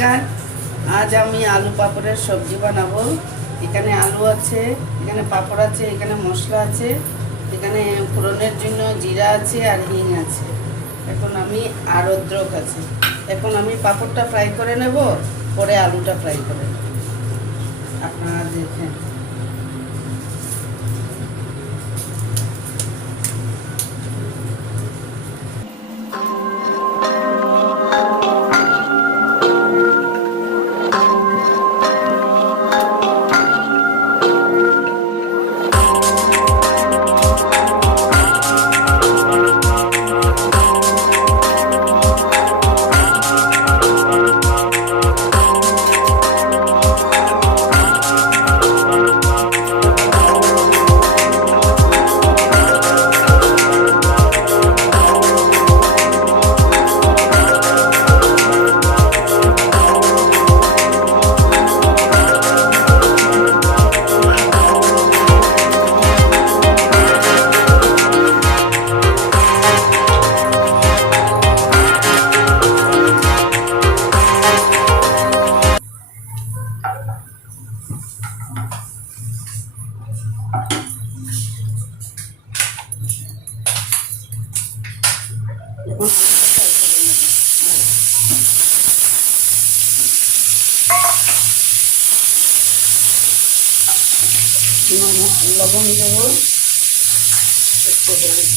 নমস্কার। আজ আমি আলু পাপড়ের সবজি বানাবো। এখানে আলু আছে, এখানে পাপড় আছে, এখানে মশলা আছে, এখানে ফোড়নের জন্য জিরা আছে আর হিং আছে। এখন আমি আর অদ্রক আছে। এখন আমি পাপড়টা ফ্রাই করে নেব, পরে আলুটা ফ্রাই করে নেব। আপনারা দেখেন। লবণ দেবো, একটু হলুদ।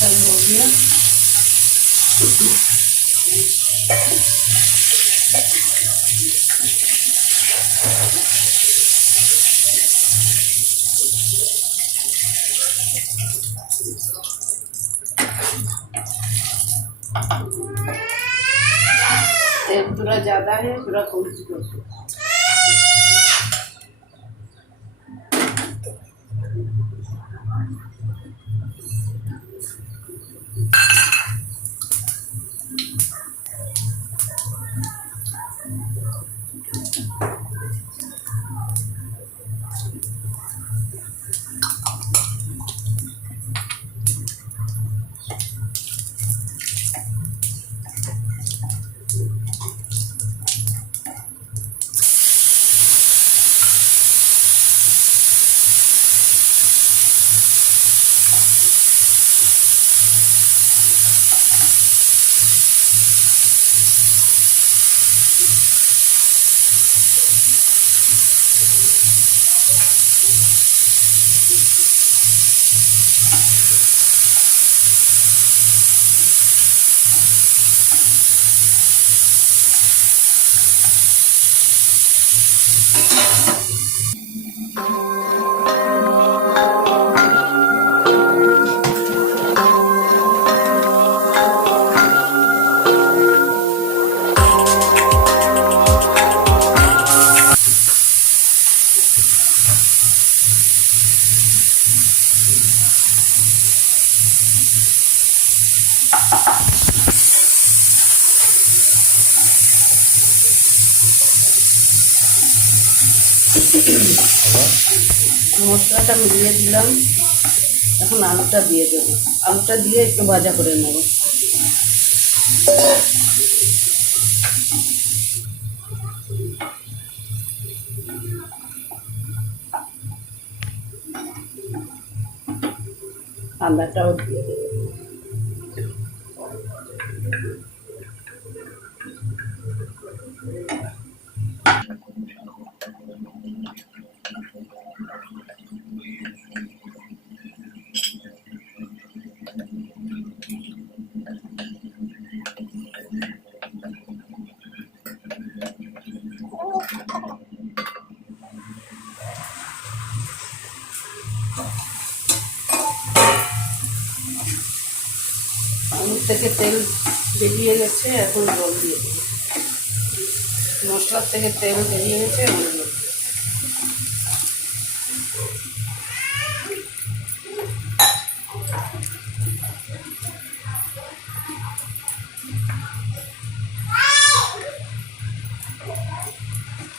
हो गया। तेल थोड़ा ज़्यादा है, थोड़ा कम कर दो। মশলাটা মিলিয়ে দিলাম, এখন আলুটা দিয়ে দেবো। আলুটা দিয়ে একটু ভাজা করে নেব। আদাটাও দিয়ে দেবো। আলু থেকে তেল বেরিয়ে গেছে, এখন জল দিয়ে দেবো। মশলার থেকে তেল বেরিয়ে গেছে, এখন জল।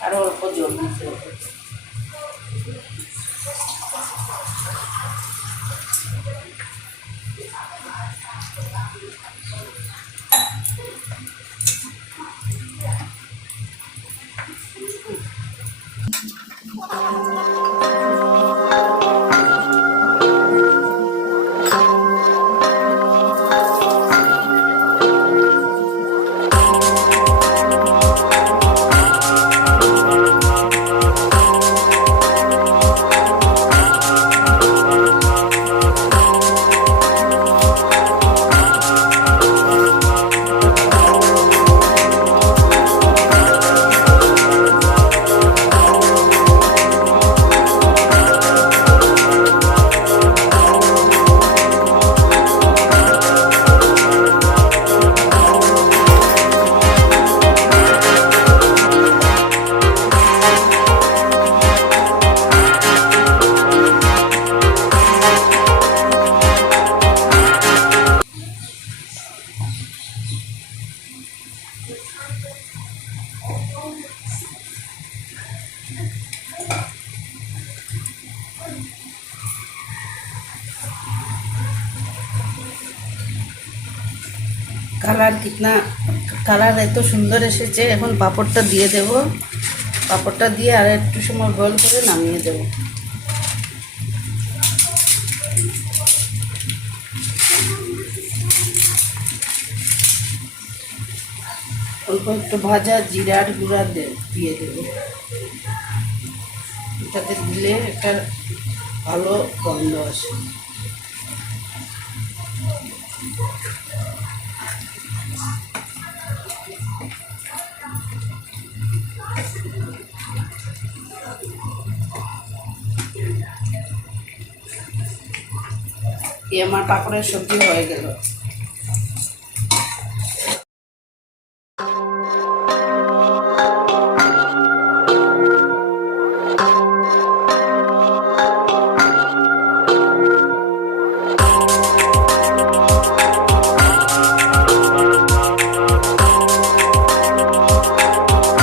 আরো অল্প জল দিতে হবে। কালার এত সুন্দর এসেছে। এখন পাঁপড়টা দিয়ে দেব। পাঁপড়টা দিয়ে আর একটু সময় বয়েল করে নামিয়ে দেব। অল্প একটু ভাজা জিরার গুঁড়া দিয়ে দেব। এটাতে দিলে একটা ভালো গন্ধ আসে। আমার পাঁপড়ের সবজি হয়ে গেল।